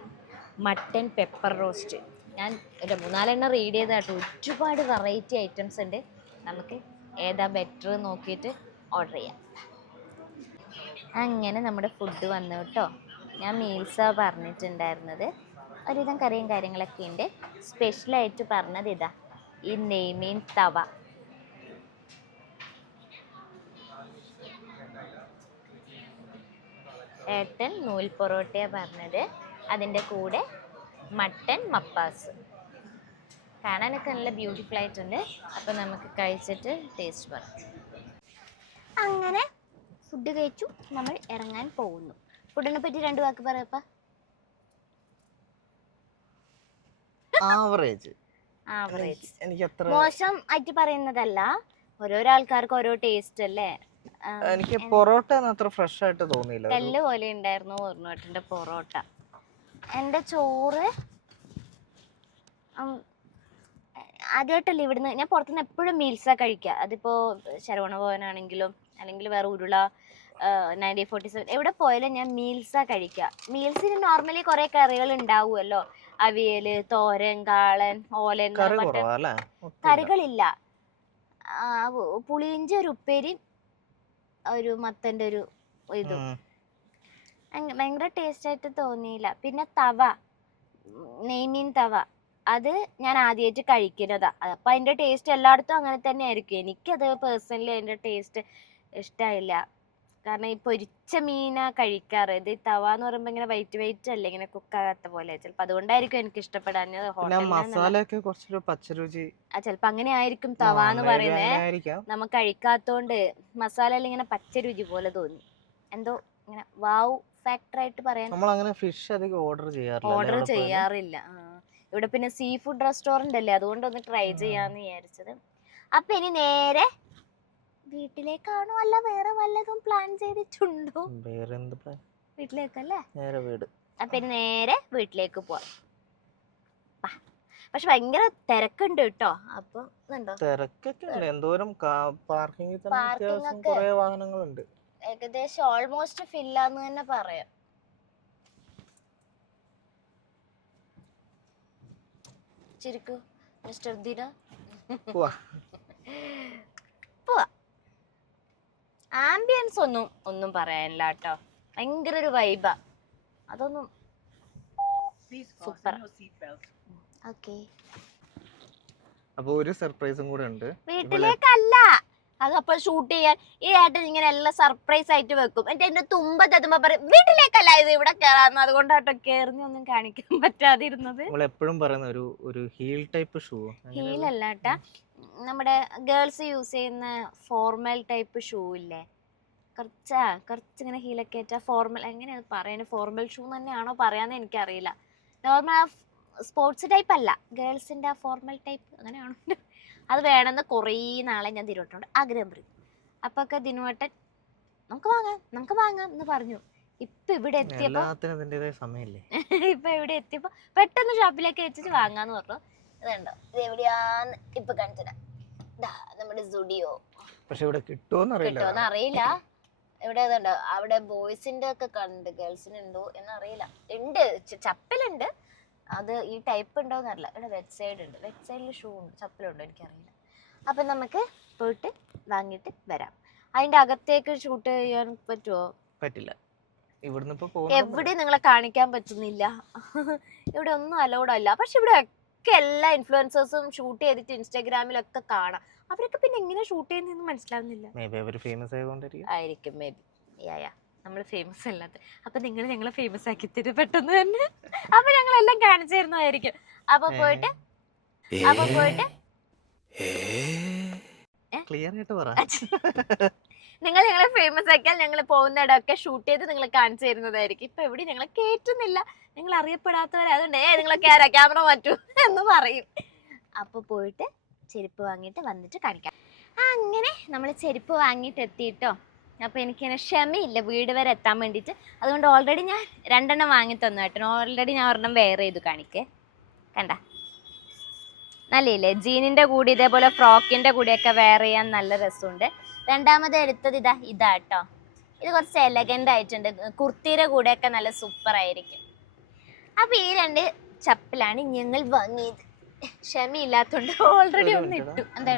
മട്ടൻ പെപ്പർ റോസ്റ്റ്. ഞാൻ ഒരു 3-4 റീഡ് ചെയ്ത കേട്ടോ. ഒരുപാട് വെറൈറ്റി ഐറ്റംസ് ഉണ്ട്. നമുക്ക് ഏതാ ബെറ്റർ നോക്കിയിട്ട് ഓർഡർ ചെയ്യാം. അങ്ങനെ നമ്മുടെ ഫുഡ് വന്നു കേട്ടോ. ഞാൻ മീൽസാണ് പറഞ്ഞിട്ടുണ്ടായിരുന്നത്. ഒരുവിധം കറിയും കാര്യങ്ങളൊക്കെ ഉണ്ട്. സ്പെഷ്യലായിട്ട് പറഞ്ഞത് ഇതാ ഈ നെയ്മീൻ തവ. ഏട്ടൻ നൂൽ പൊറോട്ടയാണ് പറഞ്ഞത്. അതിൻ്റെ കൂടെ മട്ടൻ മപ്പാസ്. കാണാനൊക്കെ നല്ല ബ്യൂട്ടിഫുൾ ആയിട്ടുണ്ട്. അപ്പം നമുക്ക് കഴിച്ചിട്ട് ടേസ്റ്റ് പറയാം. അങ്ങനെ ഫുഡ് കഴിച്ചു, നമ്മൾ ഇറങ്ങാൻ പോകുന്നു. ഫുഡിനെ പറ്റി 2 വാക്ക് പറയപ്പാ. ആവറേജ്. എനിക്ക് അത്ര മോശം ആയിട്ട് പറയുന്നതല്ല, ഓരോരോ ആൾക്കാർക്ക് ഓരോ ടേസ്റ്റ് അല്ലേ. എനിക്ക് പൊറോട്ട അത്ര ഫ്രഷ് ആയിട്ട് തോന്നിയില്ല. കല്ല് പോലെ ഉണ്ടായിരുന്നു ഓർമ്മേട്ടൻ്റെ പൊറോട്ട. എൻ്റെ ചോറ് ആദ്യമായിട്ടല്ലേ ഇവിടുന്ന്. ഞാൻ പുറത്തുനിന്ന് എപ്പോഴും മീൽസാണ് കഴിക്കുക. അതിപ്പോൾ ശരവണ ഭവനാണെങ്കിലും അല്ലെങ്കിൽ വേറെ ഉരുള 9047 എവിടെ പോയാലും ഞാൻ മീൽസാണ് കഴിക്കുക. മീൽസിന് നോർമലി കുറേ കറികൾ ഉണ്ടാവുമല്ലോ. അവിയൽ, തോരൻ, കാളൻ, ഓലൻ, കറികളില്ല. പുളിയിഞ്ചി, ഒരു ഉപ്പേരി, ഒരു മത്തൻ്റെ ഒരു ഇതും ഭയങ്കര ടേസ്റ്റായിട്ട് തോന്നിയില്ല. പിന്നെ തവ, നെയ്മീൻ തവ, അത് ഞാൻ ആദ്യമായിട്ട് കഴിക്കുന്നതാണ്. അപ്പം അതിൻ്റെ ടേസ്റ്റ് എല്ലായിടത്തും അങ്ങനെ തന്നെ ആയിരിക്കും. എനിക്കത് പേഴ്സണലി അതിൻ്റെ ടേസ്റ്റ് ഇഷ്ടമായില്ല. കാരണം ഈ പൊരിച്ച മീനാണ് കഴിക്കാറ്. ഇത് തവ എന്ന് പറയുമ്പോൾ ഇങ്ങനെ വൈറ്റ് അല്ലേ, ഇങ്ങനെ കുക്കാകാത്ത പോലെ. ചിലപ്പോൾ അതുകൊണ്ടായിരിക്കും എനിക്ക് ഇഷ്ടപ്പെടാഞ്ഞത്. ചിലപ്പോൾ അങ്ങനെ ആയിരിക്കും തവ എന്ന് പറയുന്നത്. നമുക്ക് കഴിക്കാത്തോണ്ട് മസാല എല്ലാം ഇങ്ങനെ പച്ച രുചി പോലെ തോന്നി. എന്തോ ഇങ്ങനെ വാവ് ഫാക്ടറായിട്ട് പറയാൻ ഓർഡർ ചെയ്യാറില്ല. ഇവിടെ പിന്നെ സീ ഫുഡ് റെസ്റ്റോറന്റ് അല്ലേ, അതുകൊണ്ടൊന്ന് ട്രൈ ചെയ്യാന്ന് വിചാരിച്ചത്. അപ്പൊ ഇനി നേരെ വീട്ടിലേക്കാണോ അല്ല വേറെ വല്ലതും പ്ലാൻ ചെയ്തിട്ടുണ്ടോ? വീട്ടിലേക്കല്ലേ. അപ്പൊ ഇനി നേരെ വീട്ടിലേക്ക് പോവാം. പക്ഷെ ഭയങ്കര തിരക്കുണ്ട് കേട്ടോ. അപ്പൊ ഏകദേശം ഓൾമോസ്റ്റ് ഫില്ലാന്ന് തന്നെ പറയാം. ചിരിക്കൂ മിസ്റ്റർ ദിന. പോവാ. ആംബിയൻസ് ഒന്നും പറയാനില്ല കേട്ടോ. ഭയങ്കര ഒരു വൈബാ. അതൊന്നും സൂപ്പർ. ഓക്കെ. അപ്പൊ ഒരു സർപ്രൈസും കൂടെ ഉണ്ട്. വീട്ടിലേക്കല്ല, അതപ്പോൾ ഷൂട്ട് ചെയ്യാൻ ഈ ഏട്ടൻ ഇങ്ങനെ എല്ലാം സർപ്രൈസ് ആയിട്ട് വെക്കും. എന്നിട്ട് എന്റെ തുമ്പത്തുമ്പോ പറയും വീട്ടിലേക്കല്ല ഇത് ഇവിടെ കയറാന്ന്. അതുകൊണ്ടാട്ടോ കേറുന്ന ഒന്നും കാണിക്കാൻ പറ്റാതിരുന്നത്. എപ്പോഴും പറയുന്ന ഒരു ഹീൽ ടൈപ്പ് ഷൂ. ഹീലല്ല ഏട്ടാ, നമ്മുടെ ഗേൾസ് യൂസ് ചെയ്യുന്ന ഫോർമൽ ടൈപ്പ് ഷൂ ഇല്ലേ, കുറച്ചിങ്ങനെ ഹീലൊക്കെ ആയിട്ട് ഫോർമൽ, എങ്ങനെയാണ് പറയുന്നത്, ഫോർമൽ ഷൂ തന്നെയാണോ പറയാന്ന് എനിക്കറിയില്ല. നോർമൽ സ്പോർട്സ് ടൈപ്പ് അല്ല, ഗേൾസിന്റെ ഫോർമൽ ടൈപ്പ് അങ്ങനെയാണോ. അത് വേണമെന്ന് കുറേ നാളെ ഞാൻ തിരുവട്ടനോട് ആഗ്രഹം പറയും. അപ്പൊ ഒക്കെ ദിനുവട്ടൻ നമുക്ക് വാങ്ങാം എന്ന് പറഞ്ഞു. ഇപ്പൊ ഇവിടെ എത്തിയപ്പോ പെട്ടെന്ന് ഷോപ്പിലേക്ക് വെച്ചിട്ട് വാങ്ങാന്ന് പറഞ്ഞു. ഇതുണ്ടോ, ഇത് എവിടെയാന്ന് ഇപ്പൊ കാണിച്ചതാ, നമ്മുടെ സ്റ്റുഡിയോ. പക്ഷെ ഇവിടെ കിട്ടുമോന്ന് അറിയില്ല. ഇവിടെ ഇതുണ്ടോ, അവിടെ ബോയ്സിന്റെ ഒക്കെ കണ്ട്, ഗേൾസിനുണ്ടോ എന്നറിയില്ല. ഉണ്ട്, ചപ്പലുണ്ട്. അത് ഈ ടൈപ്പ് ഉണ്ടോന്നറിയില്ല. ഇവിടെ വെബ് സൈഡ് ഉണ്ട്, വെബ് സൈഡിൽ ഷൂ ഉണ്ട്, ചപ്പലുണ്ടോ എനിക്കറിയില്ല. അപ്പം നമുക്ക് പോയിട്ട് വാങ്ങിയിട്ട് വരാം. അതിൻ്റെ അകത്തേക്ക് ഷൂട്ട് ചെയ്യാൻ പറ്റുമോ? പറ്റില്ല. എവിടെ നിങ്ങളെ കാണിക്കാൻ പറ്റുന്നില്ല. ഇവിടെ ഒന്നും അലൗഡ് അല്ല. പക്ഷെ ഇവിടെ ഒക്കെ എല്ലാ ഇൻഫ്ലുവൻസേഴ്സും ഷൂട്ട് ചെയ്തിട്ട് ഇൻസ്റ്റാഗ്രാമിലൊക്കെ കാണാം. അവരൊക്കെ പിന്നെ എങ്ങനെ ഷൂട്ട് ചെയ്യുന്നതെന്ന് മനസ്സിലാവുന്നില്ല. ആയിരിക്കും മേ ബി. യാ നമ്മൾ ഫേമസ് അല്ലാത്ത. അപ്പൊ നിങ്ങൾ ഞങ്ങളെ ഫേമസ് ആക്കി തരും പെട്ടെന്ന് തന്നെ. അപ്പൊ ഞങ്ങളെല്ലാം കാണിച്ചു തരുന്നതായിരിക്കും. അപ്പൊ പോയിട്ട് നിങ്ങൾ ഞങ്ങളെ ഫേമസ് ആക്കിയാൽ ഞങ്ങൾ പോകുന്നിടമൊക്കെ ഷൂട്ട് ചെയ്ത് നിങ്ങൾ കാണിച്ചു തരുന്നതായിരിക്കും. ഇപ്പൊ എവിടെ ഞങ്ങളെ കേറ്റുന്നില്ല, നിങ്ങൾ അറിയപ്പെടാത്തവരായതുകൊണ്ട് നിങ്ങളൊക്കെ ആരാ ക്യാമറ മാറ്റൂ എന്ന് പറയും. അപ്പൊ പോയിട്ട് ചെരുപ്പ് വാങ്ങിയിട്ട് വന്നിട്ട് കാണിക്കാം. അങ്ങനെ നമ്മൾ ചെരുപ്പ് വാങ്ങിയിട്ട് എത്തിയിട്ടോ. അപ്പോൾ എനിക്കിങ്ങനെ ക്ഷമയില്ല വീട് വരെ എത്താൻ വേണ്ടിയിട്ട്. അതുകൊണ്ട് ഓൾറെഡി ഞാൻ 2 എണ്ണം വാങ്ങി തന്നു കേട്ടോ. ഓൾറെഡി ഞാൻ ഒരെണ്ണം വെയർ ചെയ്തു കാണിക്കേ. കണ്ട നല്ലയില്ലേ, ജീനിൻ്റെ കൂടി ഇതേപോലെ ഫ്രോക്കിൻ്റെ കൂടിയൊക്കെ വെയർ ചെയ്യാൻ നല്ല രസമുണ്ട്. രണ്ടാമത് എടുത്തത് ഇതാ കേട്ടോ. ഇത് കുറച്ച് എലഗൻ്റ് ആയിട്ടുണ്ട്, കുർത്തിയുടെ കൂടെയൊക്കെ നല്ല സൂപ്പറായിരിക്കും. അപ്പോൾ ഈ 2 ചപ്പലാണ് ഞങ്ങൾ വാങ്ങിയത്. ക്ഷമയില്ലാത്തതുകൊണ്ട് ഓൾറെഡി ഒന്ന് ഇട്ടു. എന്താ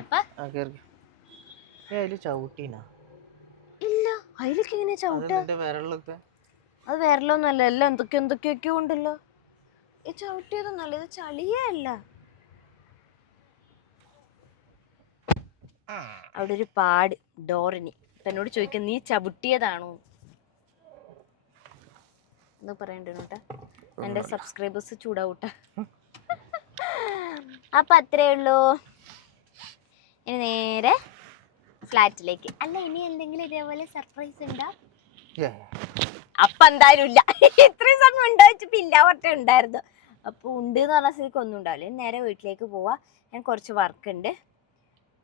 ഇല്ല, അതിലൊക്കെ ഇങ്ങനെ ചവിട്ട? അത് വിരലൊന്നുമല്ല, എല്ലാം എന്തൊക്കെയൊക്കെയോ ഉണ്ടല്ലോ. ഈ ചവിട്ടിയതൊന്നല്ല, ഇത് ചളിയേ അല്ല. അവിടെ ഒരു പാട് ഡോറിന്. എന്നോട് ചോദിക്കാം നീ ചവിട്ടിയതാണോ എന്ന് പറയണ്ടേട്ടാ. എൻ്റെ സബ്സ്ക്രൈബേഴ്സ് ചൂടാവൂട്ട. അപ്പൊ അത്രേ ഉള്ളൂ. ഇനി നേരെ ഫ്ലാറ്റിലേക്ക്. അല്ല, ഇനി എന്തെങ്കിലും ഇതേപോലെ സർപ്രൈസ് ഉണ്ടോ? അപ്പൊ എന്തായാലും ഇല്ല. ഇത്രയും സമയം ഉണ്ടായിട്ടിപ്പോ ഇല്ല പറഞ്ഞിട്ട് ഉണ്ടായിരുന്നു. അപ്പൊ ഉണ്ട് എന്ന് പറഞ്ഞ സ്ഥിതിക്ക് ഒന്നും ഉണ്ടാവില്ല. നേരെ വീട്ടിലേക്ക് പോവാ. ഞാൻ കുറച്ച് വർക്ക് ഉണ്ട്,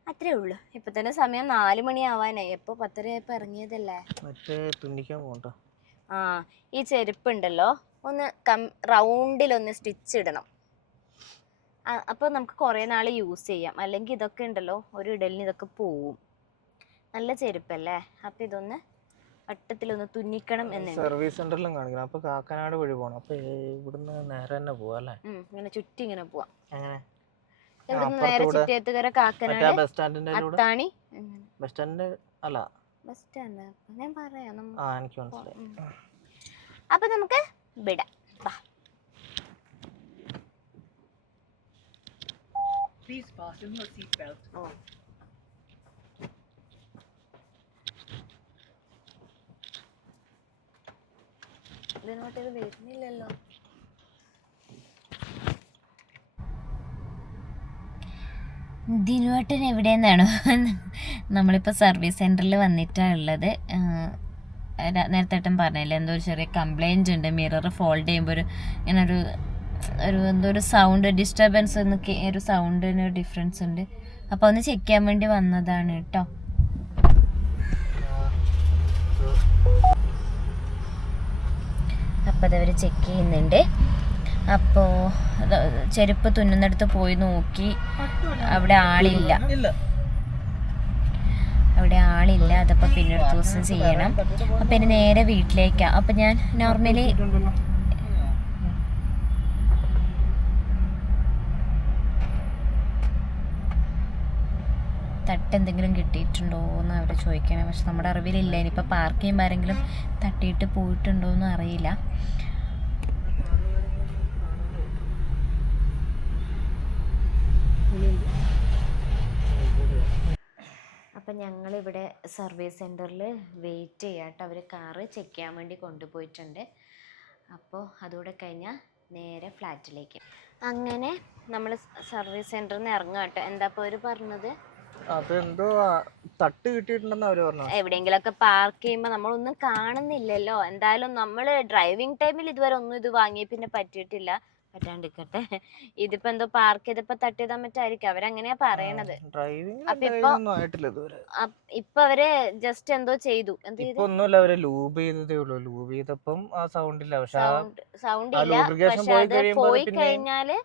അത്രേ ഉള്ളൂ. ഇപ്പൊ തന്നെ സമയം 4 മണി ആവാനായി. എപ്പോ 10:30 ആയപ്പോ ഇറങ്ങിയതല്ലേ. ആ, ഈ ചെരുപ്പുണ്ടല്ലോ ഒന്ന് റൗണ്ടിലൊന്ന് സ്റ്റിച്ച് ഇടണം. അപ്പോൾ നമുക്ക് കുറേ നാൾ യൂസ് ചെയ്യാം. അല്ലെങ്കിൽ ഇതൊക്കെ ഉണ്ടല്ലോ ഒരു ഇടലിന് ഇതൊക്കെ പോവും. നല്ല ചെരുപ്പല്ലേ. അപ്പം ഇതൊന്ന് വട്ടത്തിലൊന്ന് തുന്നിക്കണം എന്നുണ്ട്. സർവീസ് സെന്ററിലും കാണിക്കണം. അപ്പോൾ കാക്കനാട് വഴി പോകണം. അപ്പോൾ ഇവിടുന്ന് നേരെ തന്നെ പോവാം അല്ലേ? ഇങ്ങനെ ചുറ്റി ഇങ്ങനെ പോവാം. എങ്ങനെ? ഇവിടുന്ന് നേരെ ചുറ്റിയത്തുകര കാക്കനാട് ബസ് സ്റ്റാൻഡിന്റെ അത്താണി. ബസ് സ്റ്റാൻഡിന്റെ അല്ല, ബസ് സ്റ്റാൻഡ് ഞാൻ പറയാം. എനിക്ക് മനസ്സിലായി. അപ്പൊ നമുക്ക് വിടാം. Please fasten your seatbelt. ഇതിനോട്ട് ഇത് വരുന്നില്ലല്ലോ. ദിനുവേട്ടൻ എവിടെയെന്നാണോ? നമ്മളിപ്പോൾ സർവീസ് സെൻറ്ററിൽ വന്നിട്ടാണ് ഉള്ളത്. നേരത്തെ ഏട്ടൻ പറഞ്ഞില്ല, എന്തോ ഒരു ചെറിയ കംപ്ലൈൻറ്റ് ഉണ്ട്. മിറർ ഫോൾഡ് ചെയ്യുമ്പോൾ ഇങ്ങനെ എന്തോ ഒരു സൗണ്ട് ഡിസ്റ്റർബൻസ്, ഒരു സൗണ്ടിന് ഡിഫറൻസ് ഉണ്ട്. അപ്പോൾ ഒന്ന് ചെക്ക് ചെയ്യാൻ വേണ്ടി വന്നതാണ് കേട്ടോ. അപ്പോൾ അതവർ ചെക്ക് ചെയ്യുന്നുണ്ട്. അപ്പോൾ ചെരുപ്പ് തുന്നുന്നിടത്ത് പോയി നോക്കി, അവിടെ ആളില്ല. അതപ്പോൾ പിന്നെ ഒരു ദിവസം ചെയ്യണം. അപ്പം ഇനി നേരെ വീട്ടിലേക്കാണ്. അപ്പം ഞാൻ നോർമലി തട്ട് എന്തെങ്കിലും കിട്ടിയിട്ടുണ്ടോ എന്ന് അവർ ചോദിക്കണം. പക്ഷെ നമ്മുടെ അറിവിലില്ല. ഇനിയിപ്പോൾ പാർക്ക് ചെയ്യുമ്പോൾ ആരെങ്കിലും തട്ടിയിട്ട് പോയിട്ടുണ്ടോ എന്ന് അറിയില്ല. അപ്പം ഞങ്ങളിവിടെ സർവീസ് സെൻറ്ററിൽ വെയിറ്റ് ചെയ്യാം കേട്ടോ. അവർ കാറ് ചെക്ക് ചെയ്യാൻ വേണ്ടി കൊണ്ടുപോയിട്ടുണ്ട്. അപ്പോൾ അതുകൂടെ കഴിഞ്ഞാൽ നേരെ ഫ്ലാറ്റിലേക്ക്. അങ്ങനെ നമ്മൾ സർവീസ് സെൻറ്ററിൽ നിന്ന് ഇറങ്ങാം കേട്ടോ. എന്താ ഇപ്പോൾ അവർ പറഞ്ഞത്? അതെന്തോ തട്ട് കിട്ടിയിട്ടുണ്ടെന്ന് അവർ പറഞ്ഞു. എവിടെയെങ്കിലുമൊക്കെ പാർക്ക് ചെയ്യുമ്പോൾ നമ്മളൊന്നും കാണുന്നില്ലല്ലോ. എന്തായാലും നമ്മൾ ഡ്രൈവിംഗ് ടൈമിൽ ഇതുവരെ ഒന്നും ഇത് വാങ്ങി പിന്നെ പറ്റിയിട്ടില്ല. പറ്റാണ്ടിരിക്കട്ടെ. ഇതിപ്പോ എന്തോ പാർക്ക് ചെയ്തപ്പോ തട്ടിയതാൻ പറ്റായിരിക്കും, അവരങ്ങനെയാ പറയണത്. ഇപ്പൊ അവര് ജസ്റ്റ് എന്തോ ചെയ്തു. ലൂബ് ചെയ്തതേ ഉള്ളൂ. ലൂബ് ചെയ്തപ്പം ആ സൗണ്ട് ഇല്ല. സൗണ്ട് ഇല്ല, പക്ഷെ അത് പോയി കഴിഞ്ഞാല്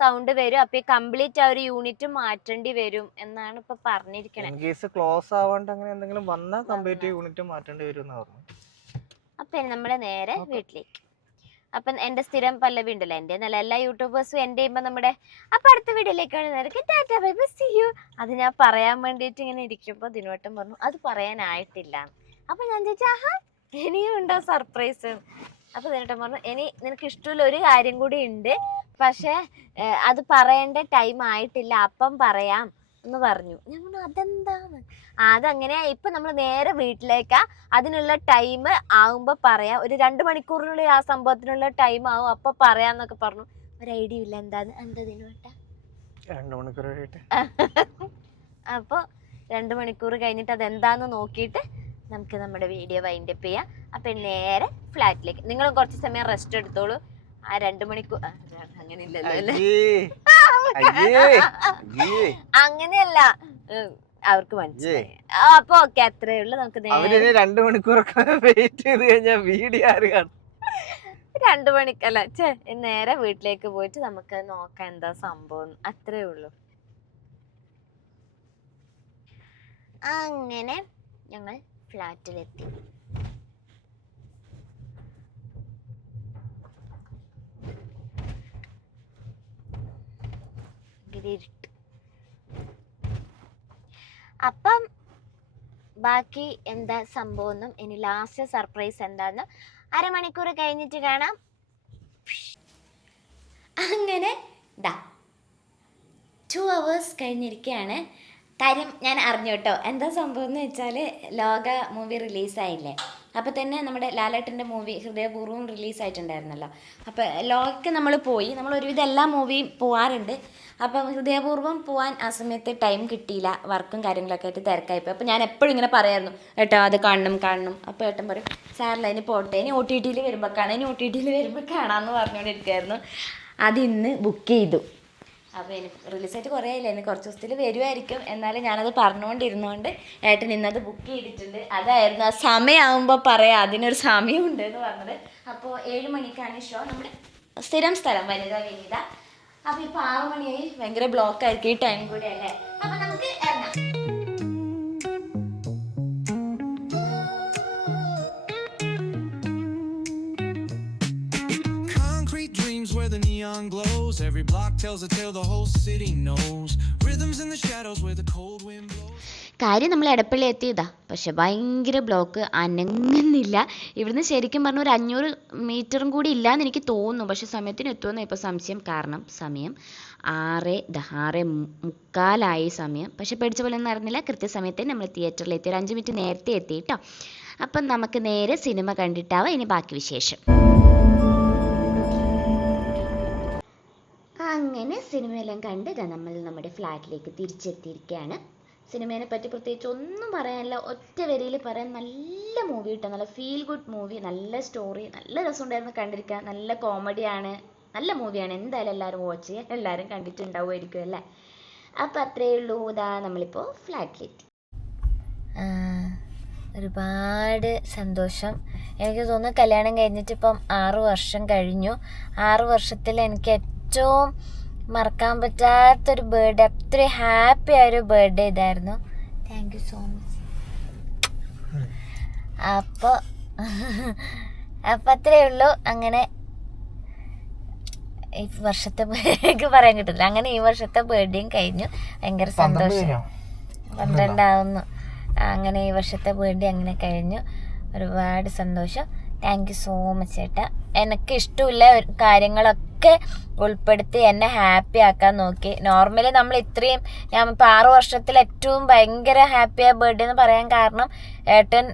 സൗണ്ട് വരും. അപ്പൊ കംപ്ലീറ്റ് ആ ഒരു യൂണിറ്റ് മാറ്റേണ്ടി വരും എന്നാണ് ഇപ്പൊ പറഞ്ഞിരിക്കണത്. ക്ലോസ് ആവാണ്ട് അങ്ങനെ എന്തെങ്കിലും വന്നാൽ കംപ്ലീറ്റ് യൂണിറ്റ് മാറ്റേണ്ടി വരും എന്ന് പറഞ്ഞു. അപ്പൊ നമ്മള് നേരെ വീട്ടിലേക്ക്. അപ്പം എൻ്റെ സ്ഥിരം പല്ലവി ഉണ്ടല്ലോ, എൻ്റെ നല്ല എല്ലാ യൂട്യൂബേഴ്സും എൻ്റെ ചെയ്യുമ്പോൾ നമ്മുടെ അപ്പം അടുത്ത വീഡിയോയിലേക്കാണ് നേരത്തെ tata bye bye see you. അത് ഞാൻ പറയാൻ വേണ്ടിയിട്ട് ഇങ്ങനെ ഇരിക്കുമ്പോൾ ദിനുവട്ടം പറഞ്ഞു അത് പറയാനായിട്ടില്ല. അപ്പം ഞാൻ ചോദിച്ചാൽ ആഹാ ഇനിയും ഉണ്ടോ സർപ്രൈസ്? അപ്പോൾ ദിനുവട്ടം പറഞ്ഞു ഇനി നിനക്ക് ഇഷ്ടമുള്ള ഒരു കാര്യം കൂടി ഉണ്ട്, പക്ഷേ അത് പറയേണ്ട ടൈം ആയിട്ടില്ല, അപ്പം പറയാം എന്ന് പറഞ്ഞു. ഞാൻ പറഞ്ഞു അതെന്താണ്? അതങ്ങനെയാ. ഇപ്പം നമ്മൾ നേരെ വീട്ടിലേക്കാ, അതിനുള്ള ടൈം ആവുമ്പോൾ പറയാം. ഒരു 2 മണിക്കൂറിനുള്ളിൽ ആ സംഭവത്തിനുള്ള ടൈം ആവും, അപ്പോൾ പറയാന്നൊക്കെ പറഞ്ഞു. ഒരു ഐഡിയ ഇല്ല എന്താന്ന്. എന്തതിനു വേണ്ട 2 മണിക്കൂർ കഴിഞ്ഞിട്ട് അപ്പോൾ 2 മണിക്കൂർ കഴിഞ്ഞിട്ട് അതെന്താന്ന് നോക്കിയിട്ട് നമുക്ക് നമ്മുടെ വീഡിയോ വൈൻഡപ്പ് ചെയ്യാം. അപ്പം നേരെ ഫ്ലാറ്റിലേക്ക്. നിങ്ങളും കുറച്ച് സമയം റെസ്റ്റ് എടുത്തോളൂ. ആ 2 മണിക്കൂർ അങ്ങനെ ഇല്ലല്ലോ അല്ലേ? അങ്ങനെയല്ല, അവർക്ക് മനസ്സിലായി. അപ്പൊ ഓക്കെ, അത്രേ ഉള്ളൂ. നമുക്ക് 2 മണിക്കൂറൊക്കെ വെയിറ്റ് ചെയ്ത് കഴിഞ്ഞാൽ വീഡിയോ ആര് കാണും? 2 മണിക്കല്ല, നേരെ വീട്ടിലേക്ക് പോയിട്ട് നമുക്ക് നോക്കാം എന്താ സംഭവം. അത്രേ ഉള്ളൂ. അങ്ങനെ ഞങ്ങൾ ഫ്ലാറ്റിലെത്തി. അപ്പം ബാക്കി എന്താ സംഭവം, ഇനി ലാസ്റ്റ് സർപ്രൈസ് എന്താന്ന് അരമണിക്കൂർ കഴിഞ്ഞിട്ട് കാണാം. അങ്ങനെ 2 hours കഴിഞ്ഞിരിക്കുകയാണ്. കാര്യം ഞാൻ അറിഞ്ഞു കേട്ടോ. എന്താ സംഭവം എന്ന് വെച്ചാൽ ലോക മൂവി റിലീസായില്ലേ, അപ്പോൾ തന്നെ നമ്മുടെ ലാലേട്ടൻ്റെ മൂവി ഹൃദയപൂർവ്വം റിലീസായിട്ടുണ്ടായിരുന്നല്ലോ. അപ്പോൾ ലോകയ്ക്ക് നമ്മൾ പോയി, നമ്മൾ ഒരുവിധം എല്ലാ മൂവിയും പോകാറുണ്ട്. അപ്പം ഹൃദയപൂർവ്വം പോകാൻ ആ സമയത്ത് ടൈം കിട്ടിയില്ല, വർക്കും കാര്യങ്ങളൊക്കെ ആയിട്ട് തിരക്കായിപ്പോയി. അപ്പോൾ ഞാൻ എപ്പോഴും ഇങ്ങനെ പറയായിരുന്നു ഏട്ടാ അത് കാണണം. അപ്പോൾ ഏട്ടൻ പറയും സാറില്ല ഇനി പോട്ടെ, ഇനി OTT-യിൽ വരുമ്പോൾ കാണാമെന്ന് പറഞ്ഞുകൊണ്ടിരിക്കുകയായിരുന്നു. അത് ഇന്ന് ബുക്ക് ചെയ്തു. അപ്പോൾ എനിക്ക് റിലീസായിട്ട് കുറേ ആയില്ല, ഇനി കുറച്ച് ദിവസത്തിൽ വരുമായിരിക്കും. എന്നാലും ഞാനത് പറഞ്ഞുകൊണ്ടിരുന്നതുകൊണ്ട് ഏട്ടൻ ഇന്നത് ബുക്ക് ചെയ്തിട്ടുണ്ട്. അതായിരുന്നു ആ സമയമാകുമ്പോൾ പറയാം, അതിനൊരു സമയമുണ്ട് എന്ന് പറഞ്ഞത്. അപ്പോൾ 7 മണിക്കാണ് ഷോ, നമ്മുടെ സ്ഥിരം സ്ഥലം വനിതാ വിനീത. അപ്പോൾ ഇപ്പോൾ 6 മണിയായി, ഭയങ്കര ബ്ലോക്ക് ആയിരിക്കും ഈ ടൈം കൂടെ അല്ലേ. അപ്പോൾ നമുക്ക് ഇറങ്ങാം. Where the neon glows, every block tells a tale the whole city knows. Rhythms in the shadows where the cold wind blows. കാര്യം നമ്മൾ എടപ്പള്ളി എത്തിയതാ, പക്ഷെ ഭയങ്കര ബ്ലോക്ക്, അനങ്ങുന്നില്ല. ഇവിടുന്ന് ശരിക്കും പറഞ്ഞ ഒരു 500 മീറ്ററും കൂടി ഇല്ലയെന്ന് എനിക്ക് തോന്നുന്നു. പക്ഷെ സമയത്തിന് എത്തുമെന്ന് ഇപ്പോൾ സംശയം. കാരണം സമയം 6:45 സമയം. പക്ഷെ പേടിച്ച പോലെ ഒന്നും അറിഞ്ഞില്ല. കൃത്യസമയത്ത് നമ്മൾ തിയേറ്ററിൽ എത്തി, ഒരു 5 മിനിറ്റ് നേരത്തെ എത്തി കേട്ടോ. അപ്പം നമുക്ക് നേരെ സിനിമ കണ്ടിട്ടാവാം ഇനി ബാക്കി വിശേഷം. അങ്ങനെ സിനിമയെല്ലാം കണ്ട് നമ്മൾ നമ്മുടെ ഫ്ലാറ്റിലേക്ക് തിരിച്ചെത്തിയിരിക്കുകയാണ്. സിനിമയെ പറ്റി പ്രത്യേകിച്ച് ഒന്നും പറയാനില്ല, ഒറ്റ വരിയിൽ പറയാൻ നല്ല മൂവി കിട്ടുക, നല്ല ഫീൽ ഗുഡ് മൂവി, നല്ല സ്റ്റോറി, നല്ല രസമുണ്ടായിരുന്നു കണ്ടിരിക്കാൻ, നല്ല കോമഡിയാണ്, നല്ല മൂവിയാണ്. എന്തായാലും എല്ലാവരും വാച്ച് ചെയ്യുക, എല്ലാവരും കണ്ടിട്ടുണ്ടാവുമായിരിക്കും അല്ലേ. അപ്പം അത്രയേ ഉള്ളൂ. നമ്മളിപ്പോൾ ഫ്ലാറ്റിലെത്തി. ഒരുപാട് സന്തോഷം. എനിക്ക് തോന്നുന്നു കല്യാണം കഴിഞ്ഞിട്ട് ഇപ്പം 6 വർഷം കഴിഞ്ഞു. 6 വർഷത്തിൽ എനിക്ക് ഏറ്റവും മറക്കാൻ പറ്റാത്തൊരു ബർത്ത്ഡേ, അത്രയും ഹാപ്പി ആയൊരു ബർത്ത്ഡേ ഇതായിരുന്നു. Thank you so much. അപ്പോൾ അത്രയേ ഉള്ളൂ. അങ്ങനെ ഈ വർഷത്തെ ബർത്ത്ഡേക്ക് പറയാൻ കിട്ടില്ല. അങ്ങനെ ഈ വർഷത്തെ ബർത്ത്ഡേയും കഴിഞ്ഞു. ഭയങ്കര സന്തോഷം. 12 ആവുന്നു. അങ്ങനെ ഈ വർഷത്തെ ബർത്ത്ഡേ അങ്ങനെ കഴിഞ്ഞു. ഒരുപാട് സന്തോഷം. താങ്ക് യു സോ മച്ച് ചേട്ടാ. എനിക്ക് ഇഷ്ടമില്ല കാര്യങ്ങളൊക്കെ ഒക്കെ ഉൾപ്പെടുത്തി എന്നെ ഹാപ്പി ആക്കാൻ നോക്കി. നോർമലി നമ്മൾ ഇത്രയും ഞാൻ ഇപ്പോൾ 6 വർഷത്തിൽ ഏറ്റവും ഭയങ്കര ഹാപ്പിയായ ബർത്ത്ഡേ എന്ന് പറയാൻ കാരണം ഏട്ടൻ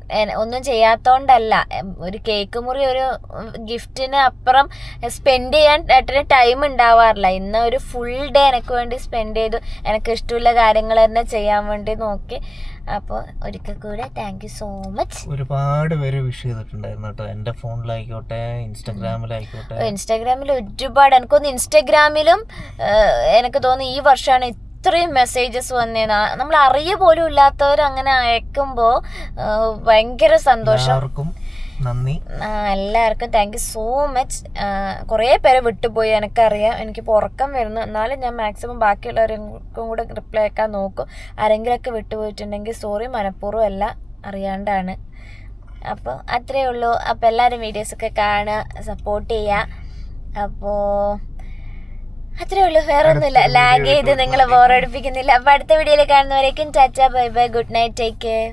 ഒന്നും ചെയ്യാത്തതുകൊണ്ടല്ല. ഒരു കേക്ക് മുറി ഒരു ഗിഫ്റ്റിന് അപ്പുറം സ്പെൻഡ് ചെയ്യാൻ ഏട്ടന് ടൈം ഉണ്ടാവാറില്ല. ഇന്ന് ഒരു ഫുൾ ഡേ എനിക്ക് വേണ്ടി സ്പെൻഡ് ചെയ്തു. എനിക്ക് ഇഷ്ടമുള്ള കാര്യങ്ങൾ തന്നെ ചെയ്യാൻ വേണ്ടി നോക്കി. അപ്പോൾ ഒരിക്കൽ കൂടെ താങ്ക് യു സോ മച്ച്. ഒരുപാട് പേര് വിഷ് ചെയ്തിട്ടുണ്ടായിരുന്നു കേട്ടോ, എൻ്റെ ഫോണിലായിക്കോട്ടെ ഇൻസ്റ്റാഗ്രാമിലായിക്കോട്ടെ. ഇൻസ്റ്റാഗ്രാമിൽ ഒരുപാട്, എനിക്കൊന്ന് ഇൻസ്റ്റാഗ്രാമിലും എനിക്ക് തോന്നുന്നു ഈ വർഷമാണ് ഇത്രയും മെസ്സേജസ് വന്നേന്ന്. നമ്മൾ അറിയ പോലും ഇല്ലാത്തവർ അങ്ങനെ അയക്കുമ്പോൾ ഭയങ്കര സന്തോഷം. എല്ലാവർക്കും നന്ദി. എല്ലാവർക്കും താങ്ക് യു സോ മച്ച്. കുറേ പേരെ വിട്ടുപോയി എനിക്കറിയാം, എനിക്കിപ്പോൾ ഉറക്കം വരുന്നു. എന്നാലും ഞാൻ മാക്സിമം ബാക്കിയുള്ളവർക്കും കൂടെ റിപ്ലൈ അയക്കാൻ നോക്കും. ആരെങ്കിലുമൊക്കെ വിട്ടുപോയിട്ടുണ്ടെങ്കിൽ സോറി, മനഃപൂർവ്വം അല്ല, അറിയാണ്ടാണ്. അപ്പോൾ അത്രയേ ഉള്ളൂ. അപ്പോൾ എല്ലാവരും വീഡിയോസൊക്കെ കാണുക, സപ്പോർട്ട് ചെയ്യുക. അപ്പോൾ അത്രയേ ഉള്ളൂ, വേറെ ഒന്നുമില്ല. ലാഗ് ചെയ്ത് നിങ്ങൾ ബോറടിപ്പിക്കുന്നില്ല. അപ്പോൾ അടുത്ത വീഡിയോയിൽ കാണുന്നവരേക്കും ടാറ്റ bye bye, good night, take care.